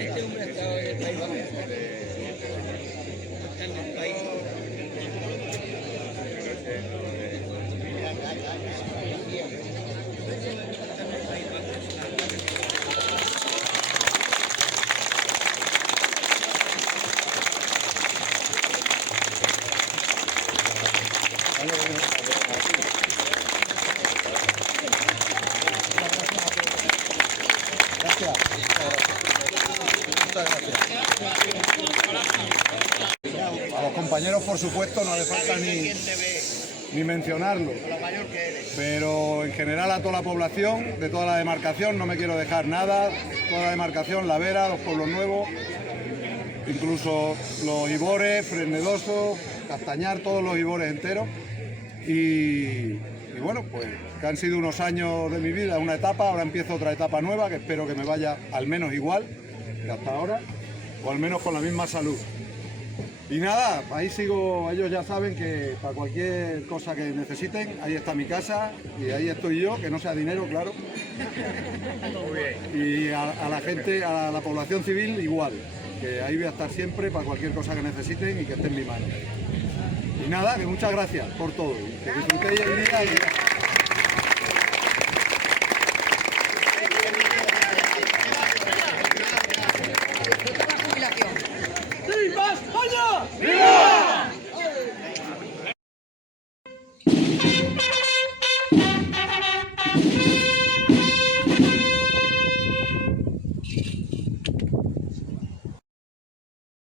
Este hombre ha estado en el País Vasco. Está en el país. Gracias. Muchas gracias. A los compañeros, por supuesto, no hace falta ni mencionarlo. Pero en general a toda la población, de toda la demarcación, no me quiero dejar nada. Toda la demarcación, La Vera, los Pueblos Nuevos, incluso los Ibores, Fresnedoso, Castañar, todos los Ibores enteros. Y bueno, pues que han sido unos años de mi vida, una etapa, ahora empiezo otra etapa nueva que espero que me vaya al menos igual que hasta ahora, o al menos con la misma salud. Y nada, ahí sigo, ellos ya saben que para cualquier cosa que necesiten, ahí está mi casa y ahí estoy yo, que no sea dinero, claro. Y a la gente, a la población civil igual, que ahí voy a estar siempre para cualquier cosa que necesiten y que esté en mi mano. Y nada, que muchas gracias por todo, que disfrutéis el día y